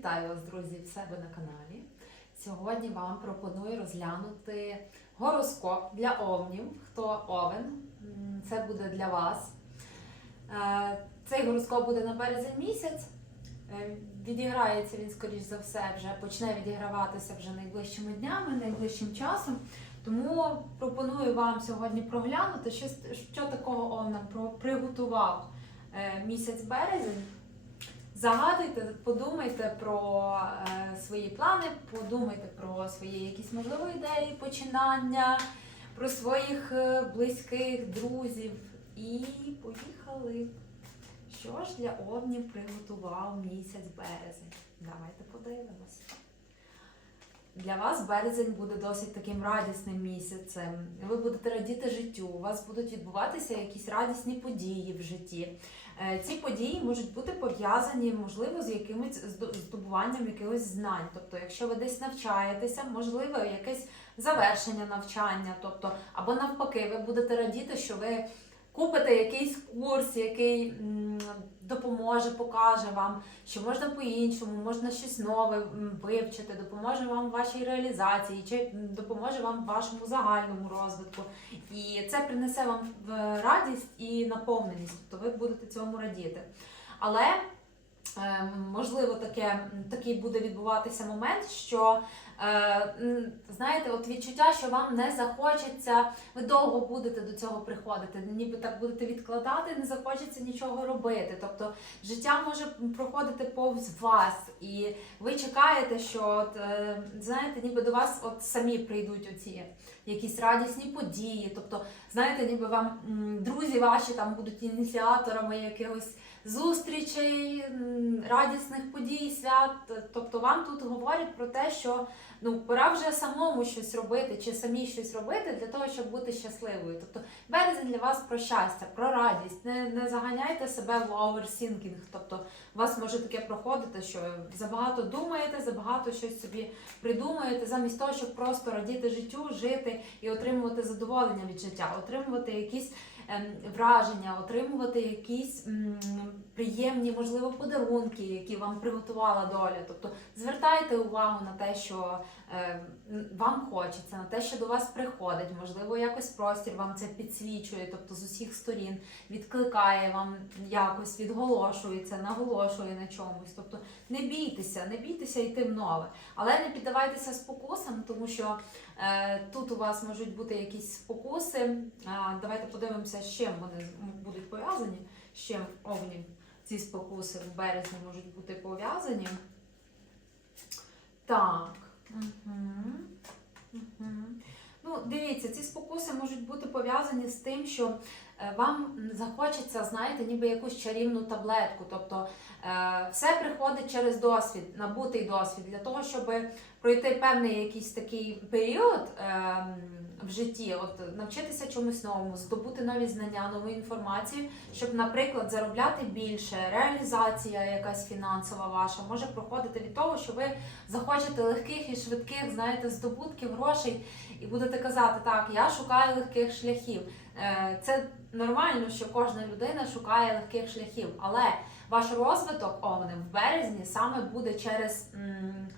Вітаю вас, друзі, в себе на каналі. Сьогодні вам пропоную розглянути гороскоп для овнів. Хто овен? Це буде для вас. Е, Цей гороскоп буде на березень місяць. Е, Відіграється він, скоріш за все, вже почне відіграватися вже найближчими днями, найближчим часом. Тому пропоную вам сьогодні проглянути, що, що такого про- приготував е, місяць березень. Загадуйте, подумайте про е, свої плани, подумайте про свої якісь можливо ідеї, починання, про своїх е, близьких друзів. І поїхали. Що ж для овнів приготував місяць березень? Давайте подивимося. Для вас березень буде досить таким радісним місяцем. Ви будете радіти життю, у вас будуть відбуватися якісь радісні події в житті. Е, Ці події можуть бути пов'язані, можливо, з якимось здобуванням якихось знань. Тобто, якщо ви десь навчаєтеся, можливо, якесь завершення навчання, тобто, або навпаки, ви будете радіти, що ви купите якийсь курс, який допоможе, покаже вам, що можна по-іншому, можна щось нове вивчити, допоможе вам в вашій реалізації, чи допоможе вам в вашому загальному розвитку. І це принесе вам радість і наповненість, тобто ви будете цьому радіти. Але е, можливо таке, такий буде відбуватися момент, що знаєте, от відчуття, що вам не захочеться, ви довго будете до цього приходити, ніби так будете відкладати, не захочеться нічого робити. Тобто життя може проходити повз вас, і ви чекаєте, що от, е, знаєте, ніби до вас от самі прийдуть оці якісь радісні події. Тобто, знаєте, ніби вам друзі ваші там будуть ініціаторами якихось зустрічей, радісних подій, свят. Тобто вам тут говорять про те, що ну пора вже самому щось робити чи самі щось робити для того, щоб бути щасливою. Тобто березень для вас про щастя, про радість. Не, не заганяйте себе в оверсінкінг. Тобто у вас може таке проходити, що забагато думаєте, забагато щось собі придумуєте, замість того, щоб просто радіти життю, жити і отримувати задоволення від життя, отримувати якісь враження, отримувати якісь приємні, можливо, подарунки, які вам приготувала доля. Тобто звертайте увагу на те, що вам хочеться, на те, що до вас приходить, можливо, якось простір вам це підсвічує, тобто з усіх сторін відкликає вам якось, відголошується, наголошує на чомусь. Тобто не бійтеся, не бійтеся йти в нове, але не піддавайтеся спокусам, тому що е, тут у вас можуть бути якісь спокуси. А, давайте подивимося, з чим вони будуть пов'язані, з чим овні ці спокуси в березні можуть бути пов'язані. Так. Ну, дивіться, ці спокуси можуть бути пов'язані з тим, що е, вам захочеться, знаєте, ніби якусь чарівну таблетку. Тобто е, все приходить через досвід, набутий досвід, для того, щоб пройти певний якийсь такий період е, в житті, от навчитися чомусь новому, здобути нові знання, нову інформацію, щоб, наприклад, заробляти більше, реалізація якась фінансова ваша може проходити від того, що ви захочете легких і швидких, знаєте, здобутків, грошей, і будете казати, так, я шукаю легких шляхів. Е, Це нормально, що кожна людина шукає легких шляхів, але ваш розвиток овни в березні саме буде через, м,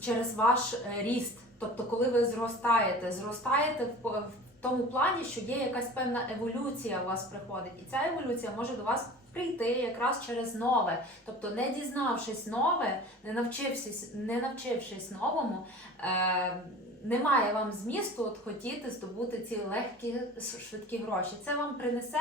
через ваш е, ріст. Тобто, коли ви зростаєте, зростаєте в, тому плані, що є якась певна еволюція у вас приходить, і ця еволюція може до вас прийти якраз через нове.Тобто, не дізнавшись нове, не навчившись, не навчившись новому, е, немає вам змісту от хотіти здобути ці легкі швидкі гроші. Це вам принесе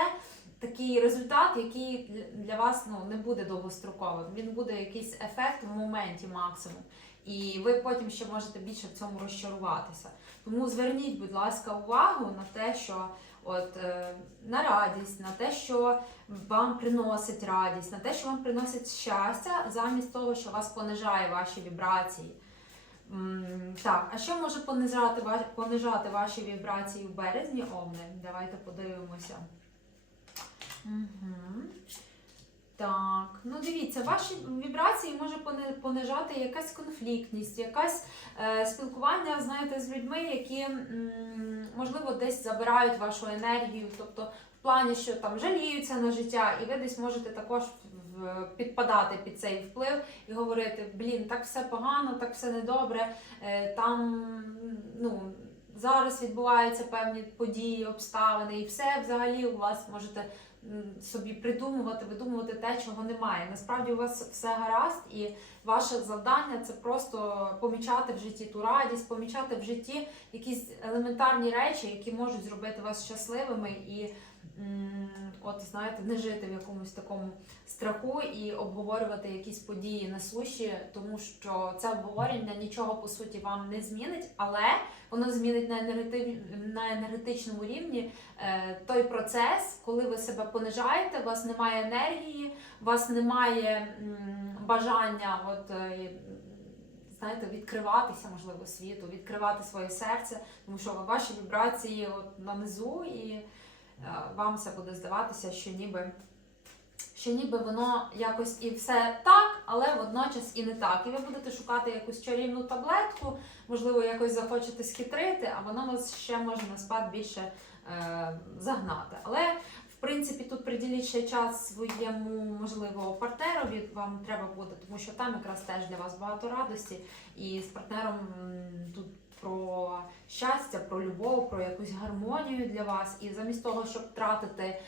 такий результат, який для- вас ну, не буде довгостроковим. Він буде якийсь ефект в моменті максимум. І ви потім ще можете більше в цьому розчаруватися. Тому зверніть, будь ласка, увагу на те, що от е, на радість, на те, що вам приносить радість, на те, що вам приносить щастя, замість того, що вас понижає ваші вібрації. Так, а що може понижати, понижати ваші вібрації в березні овни? Давайте подивимося. Угу. Так, ну дивіться, ваші вібрації може понижати якась конфліктність, якась е, спілкування, знаєте, з людьми, які м, можливо десь забирають вашу енергію, тобто в плані, що там жаліються на життя, і ви десь можете також в- підпадати під цей вплив і говорити: блін, так все погано, так все недобре. е, Там ну, зараз відбуваються певні події, обставини, і все взагалі у вас можете собі придумувати, видумувати те, чого немає. Насправді у вас все гаразд, і ваше завдання це просто помічати в житті ту радість, помічати в житті якісь елементарні речі, які можуть зробити вас щасливими і. От знаєте, не жити в якомусь такому страху і обговорювати якісь події на суші, тому що це обговорення нічого по суті вам не змінить, але воно змінить на енергетив... на енергетичному рівні е, той процес, коли ви себе понижаєте, у вас немає енергії, у вас немає бажання, от е, знаєте, відкриватися, можливо, світу, відкривати своє серце, тому що ваші вібрації от на низу, і вам все буде здаватися, що ніби. Що ніби воно якось і все так, але водночас і не так. І ви будете шукати якусь чарівну таблетку, можливо, якось захочете схитрити, а воно вас ще може на спад більше е, загнати. Але в принципі тут приділіть ще час своєму можливо партнерові. Вам треба буде, тому що там якраз теж для вас багато радості, і з партнером тут про щастя, про любов, про якусь гармонію для вас. І замість того, щоб тратити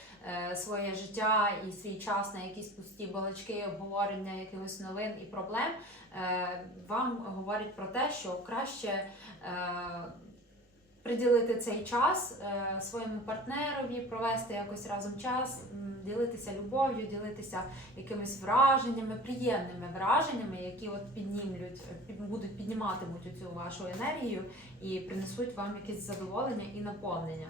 е, своє життя і свій час на якісь пусті балачки, обговорення якихось новин і проблем, е, вам говорять про те, що краще. Приділити цей час е, своєму партнерові, провести якось разом час, ділитися любов'ю, ділитися якимись враженнями, приємними враженнями, які от піднімлють, будуть підніматимуть цю вашу енергію і принесуть вам якесь задоволення і наповнення.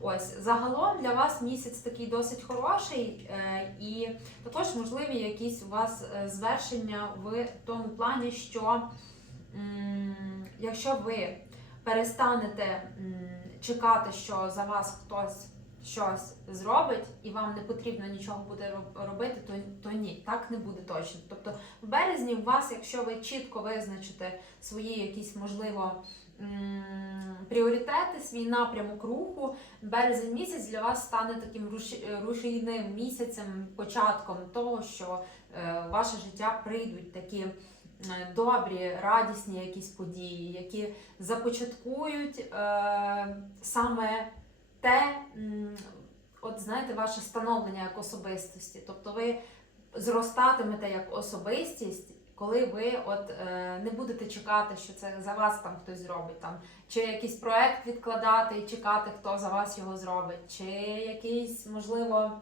Ось загалом для вас місяць такий досить хороший, е, і також можливі якісь у вас е, звершення в тому плані, що якщо ви перестанете чекати, що за вас хтось щось зробить, і вам не потрібно нічого буде роб- робити, то, то ні, так не буде точно. Тобто в березні у вас, якщо ви чітко визначите свої якісь можливо. Пріоритети, свій напрямок руху, березень місяць для вас стане таким руші- рушійним місяцем, початком того, що е, в ваше життя прийдуть такі добрі, радісні якісь події, які започаткують е, саме те, от знаєте, ваше становлення як особистості. Тобто ви зростатимете як особистість, коли ви от е, не будете чекати, що це за вас там хтось зробить, там чи якийсь проект відкладати і чекати, хто за вас його зробить, чи якийсь можливо.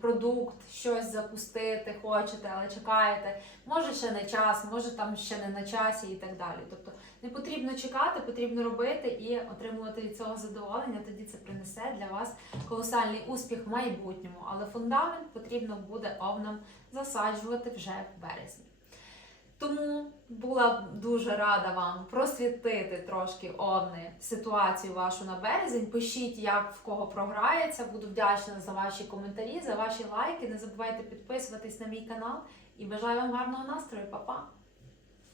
Продукт, щось запустити хочете, але чекаєте, може ще не час, може там ще не на часі і так далі. Тобто не потрібно чекати, потрібно робити і отримувати від цього задоволення. Тоді це принесе для вас колосальний успіх в майбутньому. Але фундамент потрібно буде овнам засаджувати вже в березні. Тому була дуже рада вам просвітити трошки овни ситуацію вашу на березень. Пишіть, як в кого програється. Буду вдячна за ваші коментарі, за ваші лайки. Не забувайте підписуватись на мій канал і бажаю вам гарного настрою, Па-па!